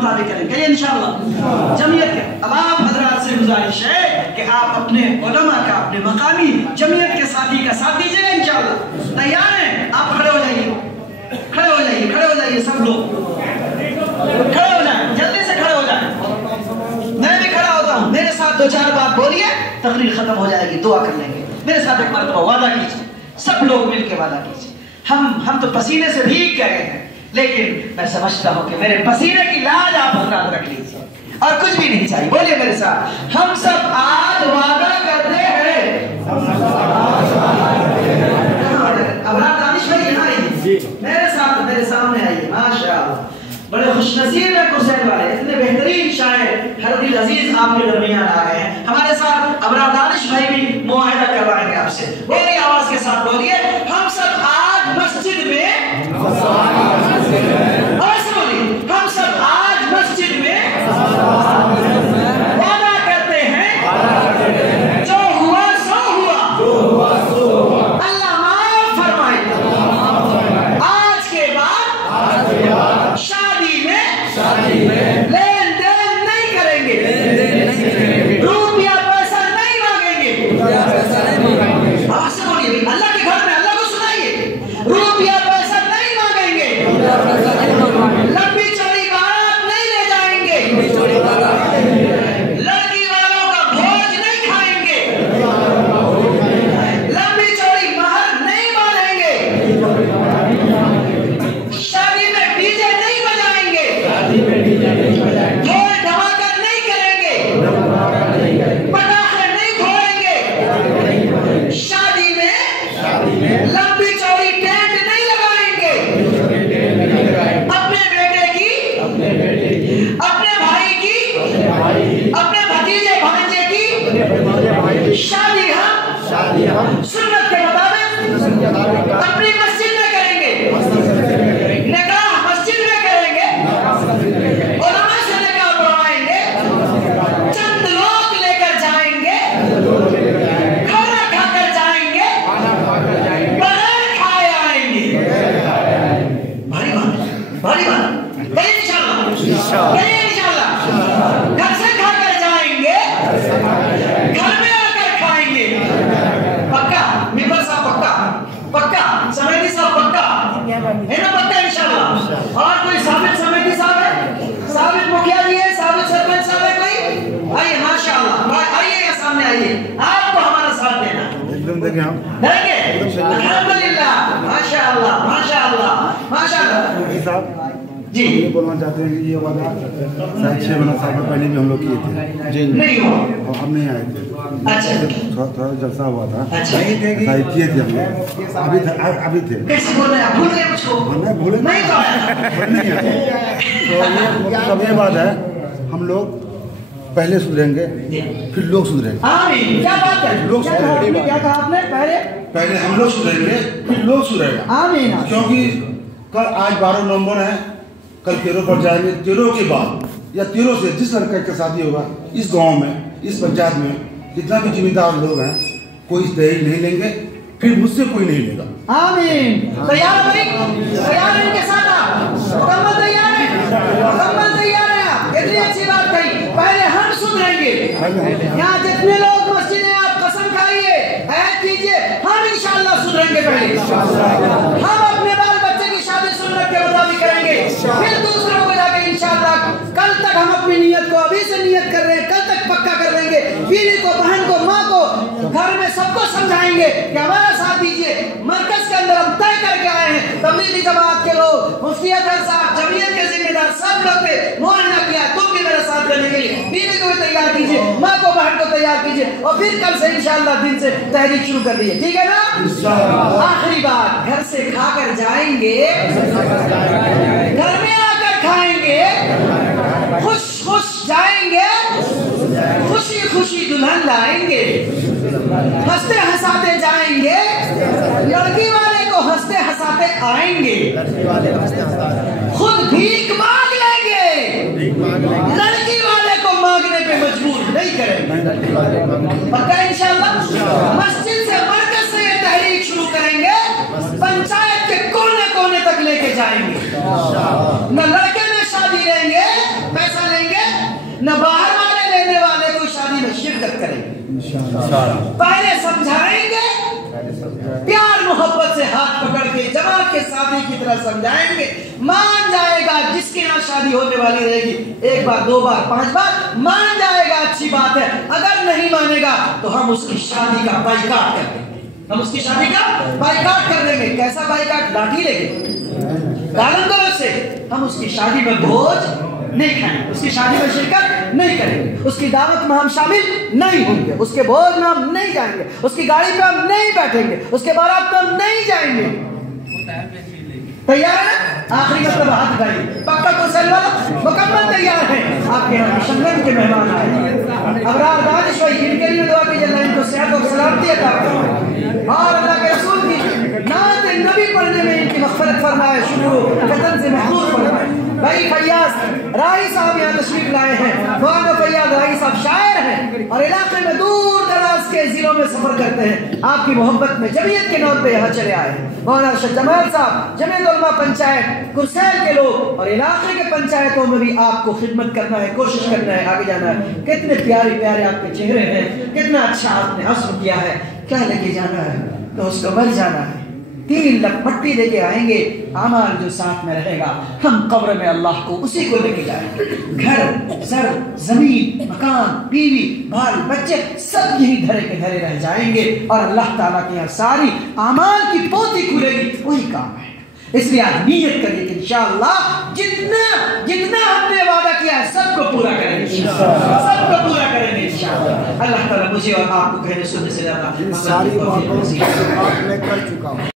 मुताबिक करेंगे इंशाअल्लाह। जमीयत के अब आप हजरात से गुजारिश है कि आप अपने उलमा का, अपने मकामी जमीयत के साथी का साथ दीजिए इंशाअल्लाह। तैयार हैं? आप खड़े हो जाइए, खड़े हो जाइए, खड़े हो जाइए, सब लोग खड़े हो जाएं, जल्दी से खड़े हो जाएं। मैं भी खड़ा होता हूँ, मेरे साथ दो चार बात बोलिए, तकरीर खत्म हो जाएगी, दुआ कर लेंगे। मेरे साथ एक मरतबा वादा कीजिए, सब लोग मिलकर वादा कीजिए। हम तो पसीने से भीग गए हैं, लेकिन मैं समझता हूँ कि मेरे पसीने की लाज आप हजरात रख लीजिए और कुछ भी नहीं चाहिए। बोलिए मेरे साथ, हम सब आज वादा करते हैं। अब दानिश भाई यहाँ आइए, मेरे साथ, मेरे सामने आइए। माशाअल्लाह, बड़े खुशनसीब है हुसैन वाले, इतने बेहतरीन शायर हरदिल अजीज आपके दरमियान आ गए हैं। हमारे साथ अबरार दानिश भाई भी मुआहिदा करवाएंगे आपसे। बोलिए आवाज के साथ बोलिए, हम सब आज मस्जिद में, हम सब आज मस्जिद में वादा करते हैं, जो हुआ सो हुआ, अल्लाह माफ फरमाए। आज के बाद शादी में लेन देन नहीं करेंगे, रुपया पैसा नहीं मांगेंगे। आपसे बोलिए, अल्लाह के घर में अल्लाह को सुनाइए, रुपया पैसा नहीं मांगेंगे, लंबी चौड़ी बारात नहीं ले जाएंगे, लड़की वालों का भोज नहीं खाएंगे, लंबी चौड़ी महर नहीं मांगेंगे, शादी में डीजे नहीं बजाएंगे, ढोल धमाका नहीं करेंगे, पटाखे नहीं फोड़ेंगे, शादी में लंबी चौड़ी टेंट नहीं लगाएंगे, अपने बेटे की, अपने भाई की, अपने भतीजे भांजे की शादी हम सुन्नत के मुताबिक अपनी मस्जिद में करेंगे, निकाह मस्जिद में करेंगे, उलमा से निकाह पढ़वाएंगे, चंद लोग लेकर जाएंगे, खाना खाकर जाएंगे, बगैर खाए आएंगे। भारी बात, कहीं इंशाअल्लाह, घर से खाकर जाएंगे, घर में आकर खाएंगे। पक्का मिंबर साहब, पक्का समेती साहब, पक्का है ना? पक्का इंशाअल्लाह। और कोई साबित समेती साहब है, साबित मुखिया जी है, साबित सरपंच साहब है कोई? आइए माशाअल्लाह, आइए यहाँ सामने आइए, आपको हमारा साथ देना एकदम देंगे हम, देंगे अल्हम्दुलिल्लाह। माशाअल्लाह माशाअल्लाह माशाअल्लाह। साहब जी ये बोलना चाहते हैं कि ये वादा शायद 6 साल पहले भी हम लोग किए थे जी, नहीं हुआ और हम नहीं आए थे। अच्छा, थोड़ा जलसा हुआ था। अच्छा, किए थे हम लोग, अभी थे। कैसे बोल रहे हैं, भूल गए मुझको? नहीं भूले नहीं, तो ये बात है, हम लोग पहले सुधरेंगे फिर लोग सुधरेंगे। आमीन। क्या बात है, लोग सुधरेंगे। क्या कहा आपने? पहले हम लोग सुधरेंगे फिर लोग सुधरेंगे। आमीन। क्योंकि कल आज 12 नवंबर है, कल 13 पर जाएंगे, 13 के बाद या 13 से जिस लड़के का शादी होगा इस गांव में, इस पंचायत में जितना भी जिम्मेदार लोग हैं, कोई दहेज नहीं लेंगे, फिर मुझसे कोई नहीं लेगा। आमीन। तैयार भाई, तैयार है इनके साथ आप? मुकम्मल तैयार है, मुकम्मल तैयार है आप? इतनी अच्छी बात कही, पहले हम सुधरेंगे। यहाँ जितने लोग मस्जिद में, आप कसम खाइए, ऐड कीजिए, हम इंशाअल्लाह सुधरेंगे। पहले हम अपने बाल बच्चे की शादी सुन्नत के मुताबिक करेंगे, फिर दूसरों को जाके इंशाअल्लाह। कल तक हम अपनी नियत को, अभी से नियत कर रहे हैं, कल तक पक्का कर लेंगे। बीवी को, बहन को, माँ को, घर में सबको समझाएंगे कि हमारा साथ दीजिए। मरकज के अंदर हम तय करके आए हैं, तबलीगी जमात के लोग, मुफ्ती अजहर साहब, जमीयत के जिम्मेदार, सब लोग थे, मुआयना किया, तुम भी मेरा साथ करने के लिए। बीवी को भी तैयार कीजिए, माँ को, बहन को तैयार कीजिए, और फिर कल से इंशाअल्लाह दिन से तहरीक शुरू कर दीजिए, ठीक है ना? आखिरी बात, घर से खाकर जाएंगे, घर में आकर खाएंगे, खुश खुश जाएंगे, खुशी खुशी दुल्हन लाएंगे, हंसते हंसाते जाएंगे, लड़की वाले को हंसते हंसाते आएंगे, खुद भीख मांग लेंगे, लड़की वाले को मांगने पे मजबूर नहीं करेंगे। पक्का इंशाअल्लाह? मस्जिद से, मरकज से ये तहरीक शुरू करेंगे, पंचायत के कोने कोने तक लेके जाएंगे। न लड़के में शादी लेंगे, पहले समझाएंगे, प्यार मोहब्बत से हाथ पकड़ के जमात के साथी की तरह समझाएंगे, मान जाएगा। जिसके यहाँ शादी होने वाली रहेगी 1 बार 2 बार 5 बार मान जाएगा, अच्छी बात है। अगर नहीं मानेगा तो हम उसकी शादी का बाइकाट कर देंगे, हम उसकी शादी का बाइकाट कर देंगे। कैसा बाइकाट? लाठी लेके गालन गलौज से हम उसकी शादी में भोज नहीं खाएंगे, उसकी शादी में शिरकत नहीं करेंगे, उसकी दावत में हम शामिल नहीं होंगे, उसके भोज में हम नहीं जाएंगे, उसकी गाड़ी पे हम नहीं बैठेंगे, उसके बारात पे हम नहीं जाएंगे। तैयार है ना? आखिरी मतलब हाथ उठाइए, पक्का को सलवार मुकम्मल तैयार है। आपके यहाँ शंगन के मेहमान आए हैं, अबरार दानिश भाई, इनके लिए दुआ कीजिए, अल्लाह इनको सेहत और सलामती अता फरमाए और अल्लाह के रसूल की नात नबी पढ़ने में इनकी मग़फ़िरत फरमाए, शुक्र वतन से महफूज फरमाए। भाई फैयाज राही साहब यहाँ तशरीफ लाए हैं, मौलाना फैयाज राही साहब शायर हैं और इलाके में दूर दराज के जिलों में सफर करते हैं। आपकी मोहब्बत में जमीयत के नाम पे यहाँ चले आए हैं। मौलाना अरशद जमाल साहब जमीयत उलमा पंचायत कुरसैल के लोग और इलाके के पंचायतों में भी आपको खिदमत करना है, कोशिश करना है, आगे जाना है। कितने प्यारे प्यारे आपके चेहरे हैं, कितना अच्छा आपने हस्न किया है। क्या लेके जाना है तो उसको मर जाना है। 3 लाख पट्टी लेके आएंगे, अमाल जो साथ में रहेगा हम कब्र में अल्लाह को उसी को लेके जाएंगे। घर सर जमीन मकान बीवी बाल बच्चे सब यही धरे के धरे रह जाएंगे और अल्लाह ताला के यहाँ सारी अमाल की पोथी खुलेगी, वही काम है। इसलिए आज नियत करिए कि इंशाअल्लाह जितना जितना हमने वादा किया है सबको पूरा करेंगे, सबको पूरा करेंगे इंशाअल्लाह। अल्लाह ताला मुझे और आपको कहने सुनने से ज्यादा सारी बातों से बात मैं कर चुका हूँ।